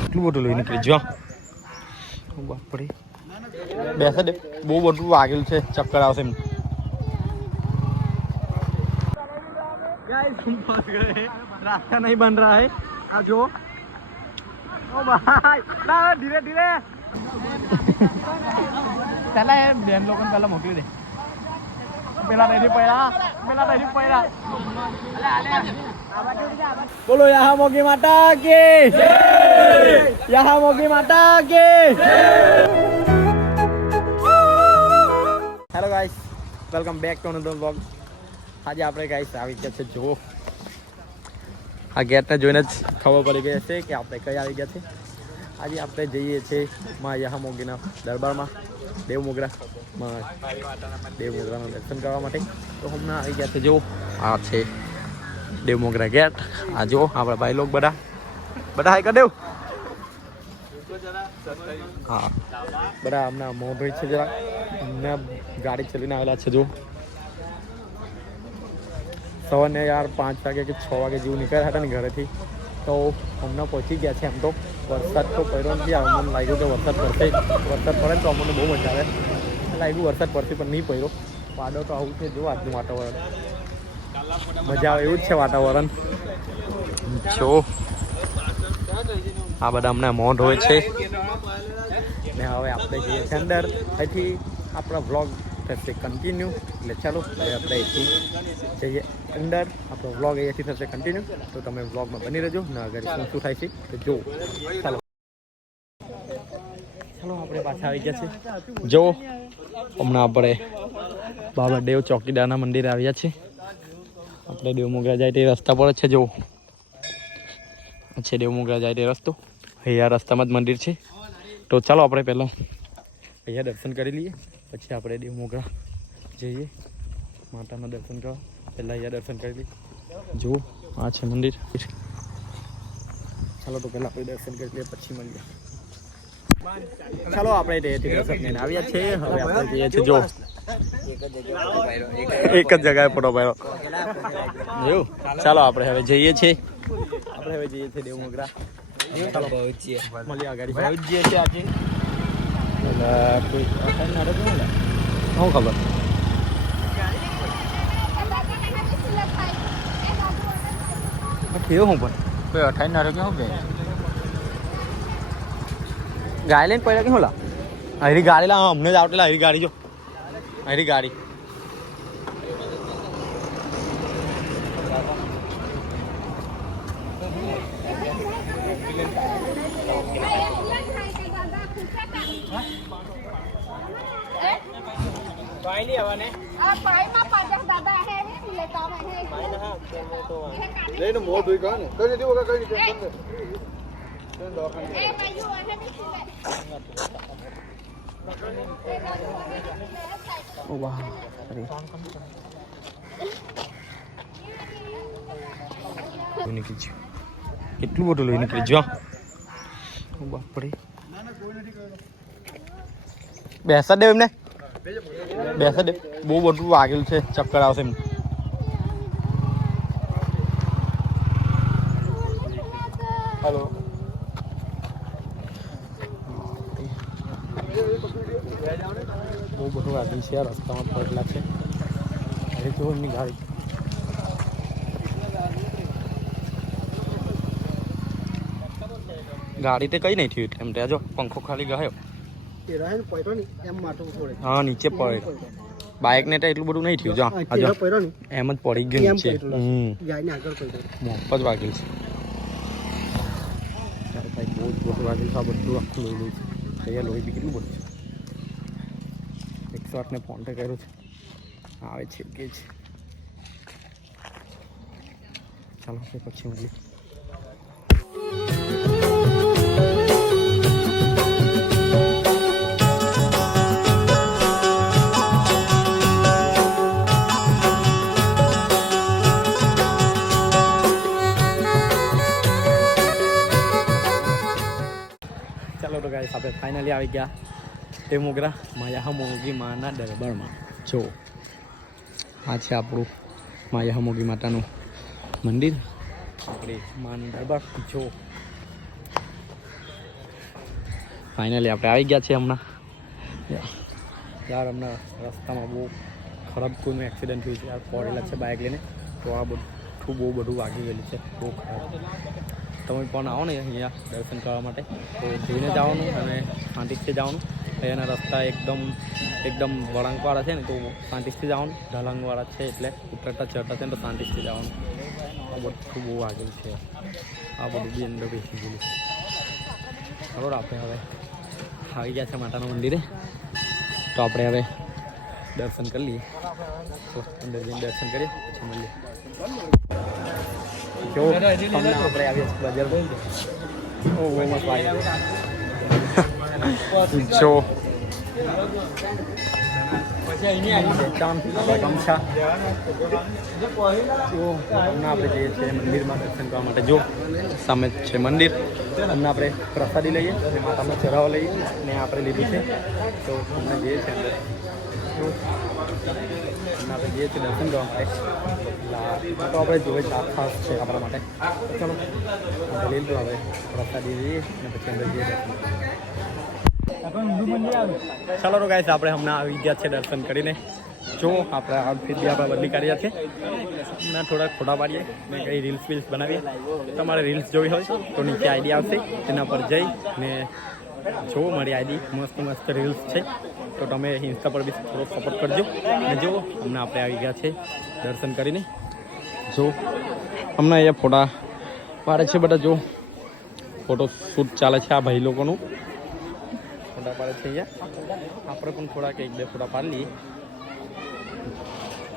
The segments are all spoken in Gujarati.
એટલું બધું લઈ નીકળી જો બાપડે બેસે દે બહુ બધું વાગેલું છે ચક્કર આવશે એમ रास्ता नहीं बन रहा है आप जो ओ भाई धीरे धीरे चला है बेन लोगों ने पहला मोकली दे પેલા નહીં પડ્યા બોલો યહા મોગી માતા કી જય યહા મોગી માતા કી hello guys welcome back to another vlog આજે આપણે ગાઈસ આવી ગયા છે જો આ ગેટને જોઈને જ ખબર પડી ગઈ હશે કે આપણે કઈ આવી ગયા છે આજે આપણે જઈએ છીએ માં યહા મોગીના દરબારમાં દેવ મોગરાના દર્શન કરવા માટે તો હમણાં આવી ગયા છે જો આ છે દેવ મોગરા ગેટ આ જો આપણા ભાઈ લોક બધા હાઈ કરી દેવ હા બધા હમણાં મોઢું છે જરા હમણાં ગાડી ચલીને આવેલા છે જો સવારને યાર 5 વાગે કે 6 વાગે જેવું નીકળ્યા હતા ને ઘરેથી તો હમણાં પહોંચી ગયા છે એમ તો વરસાદ તો પડ્યો નથી અમને લાગ્યું કે વરસાદ પડશે વરસાદ પડે ને તો અમને બહુ મજા આવે લાગ્યું વરસાદ પડશે પણ નહીં પડ્યો વાદળ તો આવું છે જો આજનું વાતાવરણ મજા આવે એવું જ છે વાતાવરણ જો આ બધા હમણાં મોઢ હોય છે ને હવે આપણે જઈએ છીએ અંદર અહીંથી આપણા વ્લોગ થશે કન્ટિન્યુ એટલે ચાલો હવે આપણે અહીંથી જઈએ અંદર આપણો વ્લોગ અહીંયાથી થશે કન્ટિન્યુ તો તમે વ્લોગમાં બની રહેજો ને અગર શું થાય છે તો જો ચાલો આપણે પાછા આવી ગયા છે જો હમણાં આપણે બાબા દેવ ચોકીદારના મંદિરે આવ્યા છે આપણે દેવ મોગરા જાય તે રસ્તા પર જ છે જો છે દેવ મોગરા જાય તે રસ્તો અહીંયા રસ્તામાં જ મંદિર છે તો ચાલો આપણે પહેલાં અહીંયા દર્શન કરી લઈએ પછી આપણે દેવ મોગરા જઈએ માતાના દર્શન કરવા પહેલાં અહીંયા દર્શન કરી લઈએ જો આ છે મંદિર ચાલો તો પહેલાં આપણે દર્શન કરી લઈએ પછી મળીએ ચાલો આપણે દર્શન લઈને આવ્યા છે હવે આપણે જઈએ છીએ જો એક જ જગ્યાએ ફોટો પાડ્યો એવું ચાલો આપણે હવે જઈએ છીએ દેવ મોગરા ચાલો મળીએ આગળ પહોંચીએ છીએ આજે શું ખબર કેવું હું પણ કોઈ 28 ના કેવું કે ગાય લઈને પડ્યા કે હોલા હરી ગાડી લા અમને જ આવટેલા હરી ગાડી જો હરી ગાડી પાઈ ની આવને આ પાઈ માં પાડે દાદા હે લેતા હે પાઈ ના કે મોટો લેનો મોટ હોય કાને કઈ નથી ઓકા કઈ નથી બંધ એ ભાઈઓ આને બી ઓ વાહ અરે કેટલું બધું લઈ નીકળી જો બાપડે બેસા દે એમને બેસા દે બહુ બધું વાગેલું છે ચક્કર આવશે એમ હેલો બહુ બધું વાગેલું છે રસ્તામાં પડેલા છે હવે જો એમની ગાડી ગાડી તે કઈ નહીં થયું એમ ત્યાં જો પંખો ખાલી ગયો હા નીચે પડે બાઇક ને તો એટલું બધું નહીં થયું જો એમ જ પડી ગયું નીચે મોપ જ વાગેલ છે બહુ જ બધું વાગેલું છે આ બધું આખું લોહી છે અહીંયા લોહી બી કેટલું બધું છે 108 ને ફોન કર્યો છે આવે છે કે છે ચાલો પછી મળીએ ચાલો તો ગાઈસ આપણે ફાઇનલી આવી ગયા દેવ મોગરા યહા મોગી માના દરબારમાં જો આ છે આપણું યહા મોગી માતાનું મંદિર આપણી માનું દરબાર જો ફાઇનલી આપણે આવી ગયા છીએ હમણાં. યાર હમણાં રસ્તામાં બહુ ખરાબ કોઈનું એક્સિડન્ટ થયું છે યાર. પડેલા છે બાઇક લઈને તો આ બહુ બધું વાગી ગયેલું છે, બહુ ખરાબ. તમે પણ આવો ને અહીંયા દર્શન કરવા માટે તો જોઈને જવાનું અને શાંતિથી જવાનું. અહીંયાના રસ્તા એકદમ વળાંકવાળા છે ને તો શાંતિથી જવાનું. ઢલાંગવાળા છે એટલે ઉતરતા ચડતા છે ને તો શાંતિથી જવાનું. આ બધું બહુ આગળ છે, આ બધું બી અંદર બેસી ગયેલું છે. બરાબર આપણે હવે આવી ગયા છે માતાના મંદિરે તો આપણે હવે દર્શન કરી લઈએ. તો અંદર જઈને દર્શન કરીએ પછી મળીએ. જો આપણે આવ્યા છીએ બજાર. ઓ બહુ મસ્ત લાગે જો ગમછા હમણાં આપણે જઈએ છીએ મંદિરમાં દર્શન કરવા માટે. જો સામે છે મંદિર. હમણાં આપણે પ્રસાદી લઈએ અને માતાનો ચઢાવો લઈએ ને આપણે લીધું છે તો હમણાં જઈએ છીએ અંદર. હમણાં આપણે જઈએ છીએ દર્શન કરવા માટે. તો આપણે જોઈએ ખાસ છે આપણા માટે. ચલો આપણે લઈ લીધું. હવે પ્રસાદી લઈએ અને પછી અંદર જઈએ દર્શન. ચાલો તો ગાઈસ આપણે હમણાં આવી ગયા છે દર્શન કરીને. જો આપણે આઉટફિટ બી આપણે બદલી કાઢ્યા છે. હમણાં થોડાક ફોટા પાડીએ ને કંઈ રીલ્સ બનાવીએ. તમારે રીલ્સ જોવી હોય તો નીચે આઈડી આવશે તેના પર જઈ ને જો મારી આઈડી મસ્ત રીલ્સ છે તો તમે ઇન્સ્ટા પર બી થોડો સપોર્ટ કરજો. અને જો હમણાં આપણે આવી ગયા છે દર્શન કરીને. જો હમણાં અહીંયા ફોટા પાડે છે બધા. જો ફોટો શૂટ ચાલે છે આ ભાઈ લોકોનું. ફોટા પાડે છે અહીંયા. આપણે પણ થોડાક 1-2 ફોટા પાડી લઈએ.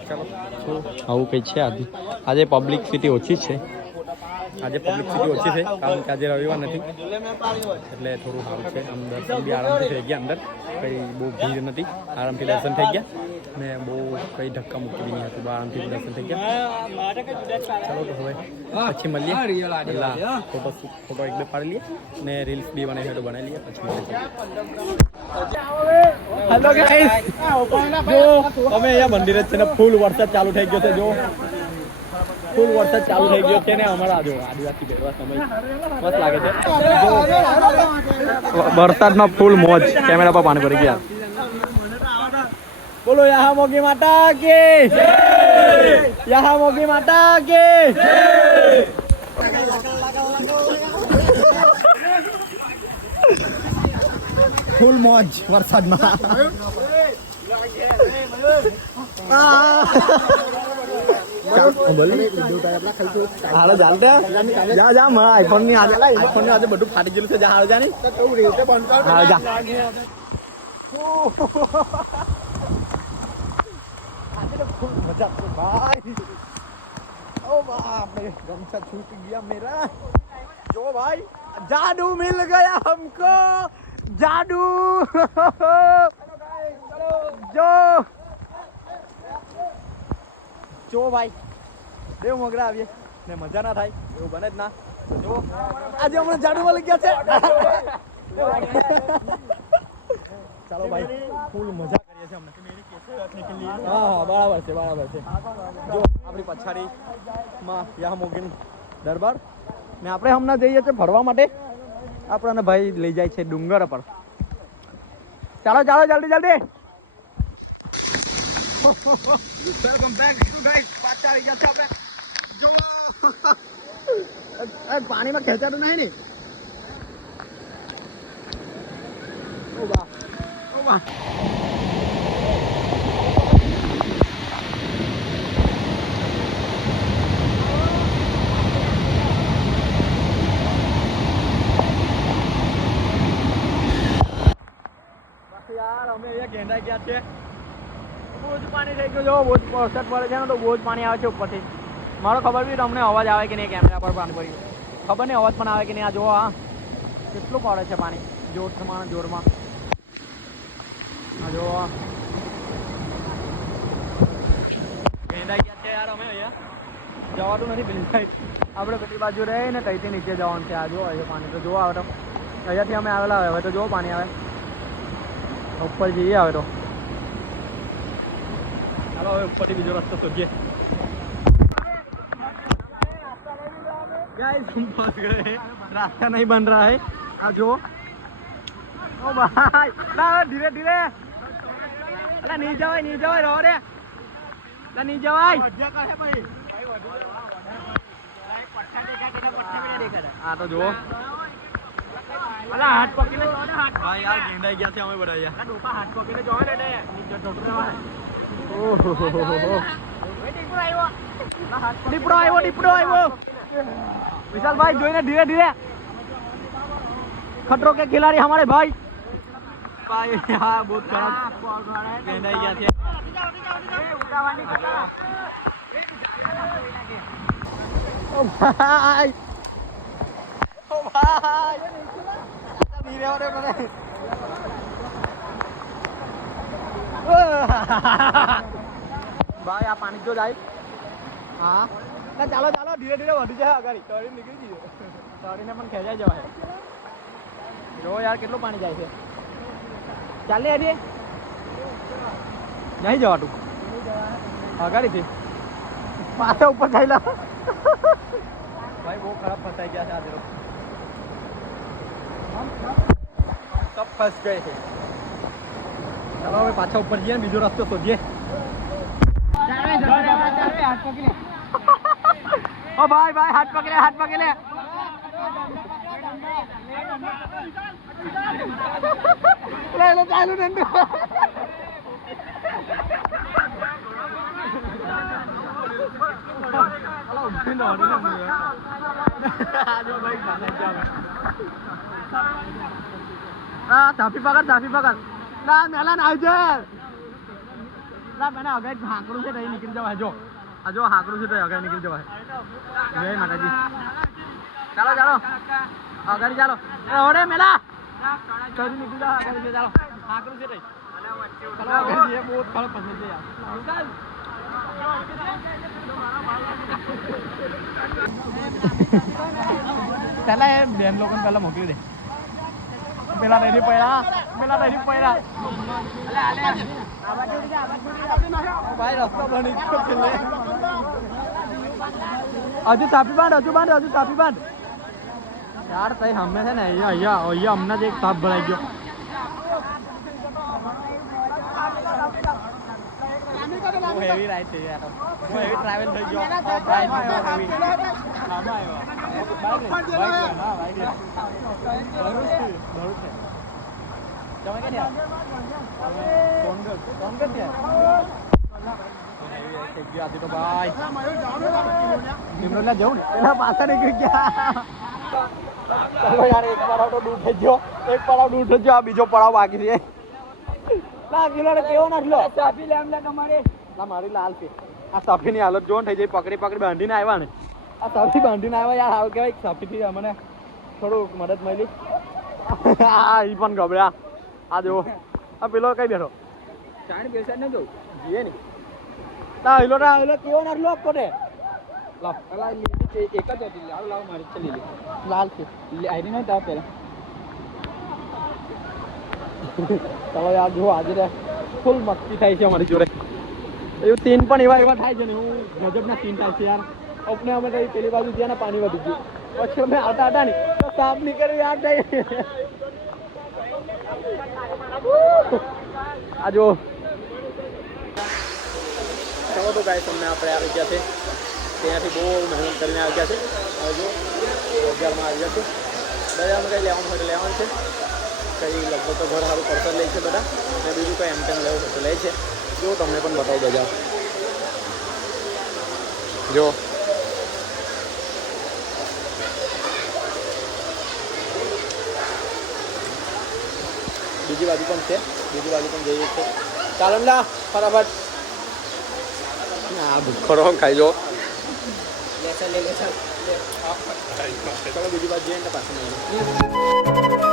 ચાલો જો આવું કંઈ છે. આજે પબ્લિસિટી ઓછી છે. કારણ કે આજે રવિવાર નથી એટલે થોડું સારું છે. આમ દર્શન બી આરામથી થઈ ગયા. અંદર કંઈ બહુ ભીડ નથી, આરામથી દર્શન થઈ ગયા ને બહુ કંઈ ધક્કા મૂકી બી નહીં હતું. આરામથી દર્શન થઈ ગયા. ચાલો તો હવે પછી મળીએ. પહેલાં ફોટો 1-2 પાડી લઈએ ને રીલ્સ બી બનાવી તો બનાવી લઈએ પછી મળીએ. હેલો ગાઈસ, જો અમે અહીંયા મંદિરે છે ને ફૂલ વરસાદ ચાલુ થઈ ગયો છે. જો ફૂલ વરસાદ ચાલુ થઈ ગયો છે ને અમારા જો આદિવાસી ભેરવા સમય મસ્ત લાગે છે. વરસાદમાં ફૂલ મોજ. કેમેરા પર પાણી ભરી ગયા. બોલો યહા મોગી માતા કી જય, યહા મોગી માતા કી જય. ફૂલ મોજ વરસાદમાં. આઈફોન ની આજે બધું ફાટી ગયેલું છે. જા હાલ જા નહીં ભાઈ. ઓ બાપ રે, ગમછા छूट गया मेरा. जो भाई जादू मिल गया हमको, जादू. જો ભાઈ દેવ મોગરા આવીએ ને મજા ના થાય એવું બને જ ના. જો આજે હમણાં જાડુ મળી ગયા છે. ચાલો ભાઈ ફૂલ મજા કરીએ છીએ હમણાં. હા બરાબર છે. જો આપણી પછાડીમાં યહા મોગીન દરબાર ને આપણે હમણાં જઈએ છીએ ફરવા માટે. આપણને ભાઈ લઈ જાય છે ડુંગર પર. ચાલો જલ્દી. Welcome back two guys. પાછા આવી ગયા છે આપણે. જો પાણીમાં ખેંચાતું નહીં ને. ઓ વાહ. યાર અમે અહીંયા ગેંડાઈ ગયા છે. બહુ જ પાણી થઈ ગયું. જો બહુ જ વરસાદ પડે છે ને તો બહુ જ પાણી આવે છે ઉપરથી. મારો ખબર બી તમને અવાજ આવે કે નહીં. કેમેરા પર પાણી પડ્યું ખબર નહીં, અવાજ પણ આવે કે નહીં. આ જોવો હા કેટલું પડે છે પાણી જોરમાં. આ જોવો ગેંડાઈ ગયા છે યાર અમે અહીંયા. જવાતું નથી પેલી સાઈડ. આપણે પેલી બાજુ રહીને કઈથી નીચે જવાનું છે. આ જોવો છે પાણી તો જોવા આવે તો. અહીંયાથી અમે આવેલા હવે તો જોવો પાણી આવે ઉપર જઈએ. આવે તો ચાલો હવે ઉપરથી બીજો રસ્તો શોધીએ. गाइस हम फंस गए, रास्ता नहीं बन रहा है। आ जो ओ भाई ना धीरे धीरे अरे नहीं जाओ रो रे ना नहीं जाओ आ तो जो અલા હાથ પકડીને જો ને હાથ ભાઈ યાર ગેંડાઈ ગયા છે અમે બધા યાર આ ડોપા હાથ પકડીને જો ને નીચે ઢોકરા ઓહો ડીપડો આવ્યો विशाल भाई जो है धीरे धीरे खतरों के खिलाड़ी हमारे भाई हाँ बहुत खराब गहनाई गया थे ओ भाई नहीं रहे मैंने भाई आप पानी जो जाए हाँ ना ચાલો ધીરે ધીરે વધી જાય આગળ તળી નીકળી જઈએ તળીને પણ ખેંચાઈ જવાય જો યાર કેટલું પાણી જાય છે ચાલે હજી નહીં જવાતું આગળથી પાછા ઉપર થયેલા ભાઈ બહુ ખરાબ ફસાઈ ગયા છે આજે સબ ફસ ગયે છે ચાલો હવે પાછા ઉપર જઈએ ને બીજો રસ્તો શોધીએ ओ भाई हाथ पकड़े ले लो चालू नंदू हेलो उठे ना जो भाई खाना जाओ हां चापी पकड़ ना मेला ना आजे ना मैंने अगे हाकड़ू से नहीं निकल जाओ जो आ जो हाकड़ू से तो अगे निकल जाओ जय माता जी चलो अगाड़ी चलो ओरे मेला चलो निकल जाओ अगाड़ी चलो हाकड़ू से रही चलो अगाड़ी ये बहुत खराब पसंद है यार चला ये बेन लोगन पहला मोकली दे પેલા નહીં પડ્યા ભાઈ રસ્તો બની ગયો છે હજુ સાપી બાંધ યાર તઈ હમે છે ને અહીંયા હમણાં જ એક સાપ ભરાઈ ગયો હેવી રાઈડ થઈ યાર હેવી ટ્રાવેલ થઈ ગયો જવું ને પેલા પાછા નીકળી ગયા ચાલો યાર એક પડાવ તો દૂર થઈ ગયો આ બીજો પડાવ બાકી છે કેવો નાખલો સાપી લે તમારે મારી લાલ છે આ સાપી ની હાલત જોન થઈ જાય પકડી બાંધીને આવ્યા ને આ સાપી બાંધીને આવ્યા યાર આવું કેવાય સાપી થી મને થોડું મદદ મળી આ ઈ પણ ગબડ્યા આ જો આ પેલો કઈ બેઠો ચાઈન બેસા ન જો જીએ ને ના હિલો કેવો નાખલો કોને લાવ પેલા એક જ હતી લાવ મારી ચલી લે લાલ છે આઈડી નહીં તા પેલા ચાલો યાર જો આજે ફૂલ મસ્તી થાય છે અમારી જોડે એવું સીન પણ એવા થાય છે ને હું ગજબના સીન થાય છે યાર આપણે અમે કઈ પેલી બાજુ ગયા ને પાણી વધી ગયું પછી અમે હતા ને તો સાપ નીકળ્યું યાદ જાય આ જો ચાલો તો ગાઈસ અમને આપણે આવી ગયા છે ત્યાંથી બહુ મહેનત કરીને આવી ગયા છે હવે જો બજારમાં આવી ગયા છે બજારમાં કંઈ લેવાનું હોય તો લેવાનું છે કંઈ લગભગ તો ઘર સારું પડતર લે છે બધા અને બીજું કંઈ એમ લેવું હોય તો લે છે જો તમને પણ બતાવી બજાર જો બીજી બાજુ પણ છે જઈએ છે ચાલો ના ફટાફટ આ ભૂખરો ખાઈ જો ચલો બીજી બાજુ જઈએ ને પાછું